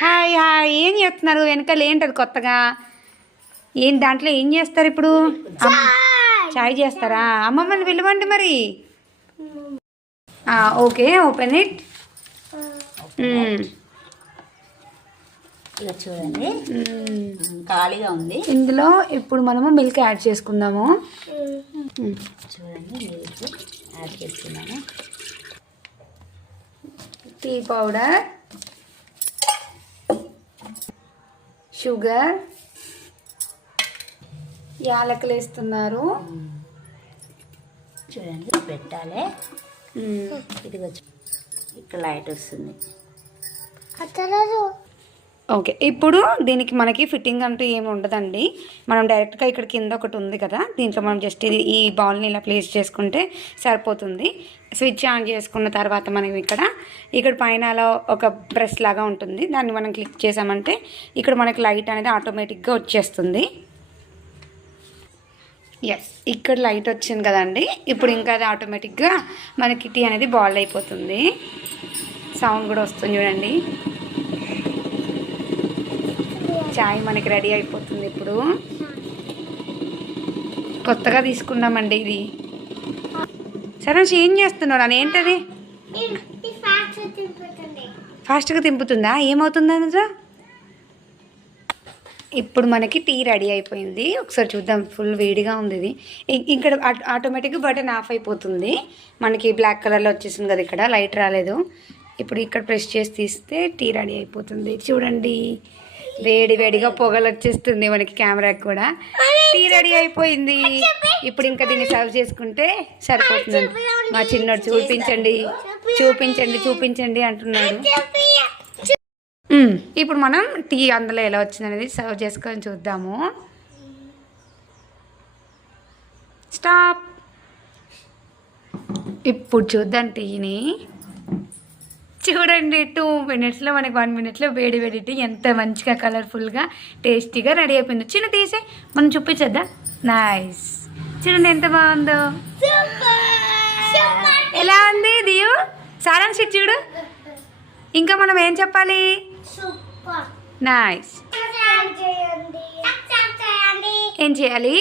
Hi hi, ఏం చేస్తున్నారు? వెనకాల ఏంటది కొత్తగా? ఏం దాంట్లో ఏం చేస్తారు ఇప్పుడు? చాయ్ చేస్తారా? అమ్మమ్మని పిలవండి మరి. Okay, open it. ఇలా చూడండి, ఖాళీగా ఉంది. ఇందులో ఇప్పుడు మనము మిల్క్ యాడ్ చేసుకుందాము. చూడండి, మిల్క్ యాడ్ చేసుకున్నాను. టీ పౌడర్, షుగర్, యాలకులు వేస్తున్నారు. చూడండి, పెట్టాలి. ఇది వచ్చి ఇక్కడ లైట్ వస్తుంది. ఓకే, ఇప్పుడు దీనికి మనకి ఫిట్టింగ్ అంటూ ఏమి ఉండదండి. మనం డైరెక్ట్గా ఇక్కడ కింద ఒకటి ఉంది కదా, దీంట్లో మనం జస్ట్ ఇది ఈ బౌల్ని ఇలా ప్లేస్ చేసుకుంటే సరిపోతుంది. స్విచ్ ఆన్ చేసుకున్న తర్వాత మనం ఇక్కడ పైన అలా ఒక ప్రెస్ లాగా ఉంటుంది, దాన్ని మనం క్లిక్ చేసామంటే ఇక్కడ మనకి లైట్ అనేది ఆటోమేటిక్గా వచ్చేస్తుంది. ఎస్, ఇక్కడ లైట్ వచ్చింది కదండి. ఇప్పుడు ఇంకా అది ఆటోమేటిక్గా మనకి టీ అనేది బాయిల్ అయిపోతుంది. సౌండ్ కూడా వస్తుంది చూడండి. చాయ్ మనకి రెడీ అయిపోతుంది. ఇప్పుడు కొత్తగా తీసుకున్నామండి ఇది. సరే, ఏం చేస్తున్నారు అని? ఏంటది ఫాస్ట్గా తింపుతుందా? ఏమవుతుందా అందులో? ఇప్పుడు మనకి టీ రెడీ అయిపోయింది. ఒకసారి చూద్దాం. ఫుల్ వేడిగా ఉంది ఇది. ఇక్కడ ఆటోమేటిక్గా బటన్ ఆఫ్ అయిపోతుంది. మనకి బ్లాక్ కలర్లో వచ్చేసింది కదా, ఇక్కడ లైట్ రాలేదు. ఇప్పుడు ఇక్కడ ప్రెస్ చేసి తీస్తే టీ రెడీ అయిపోతుంది. చూడండి, వేడి వేడిగా పొగలు వచ్చేస్తుంది మనకి కెమెరాకి కూడా. టీ రెడీ అయిపోయింది. ఇప్పుడు ఇంకా దీన్ని సర్వ్ చేసుకుంటే సరిపోతుంది. మా చిన్నోడు చూపించండి చూపించండి చూపించండి అంటున్నాడు. ఇప్పుడు మనం టీ అందులో ఎలా వచ్చిందనేది సర్వ్ చేసుకొని చూద్దాము. స్టాప్. ఇప్పుడు చూద్దాం టీని. చూడండి, 2 minutesలో మనకి 1 minute వేడి వేడి టీ ఎంత మంచిగా కలర్ఫుల్గా టేస్టీగా రెడీ అయిపోయింది. చిన్న తీసే మనం చూపించద్దా? నైస్. చూడండి ఎంత బాగుందో. ఎలా ఉంది దియు? సారాంశ్ చూడు. ఇంకా మనం ఏం చెప్పాలి? నైస్. ఏం చేయాలి?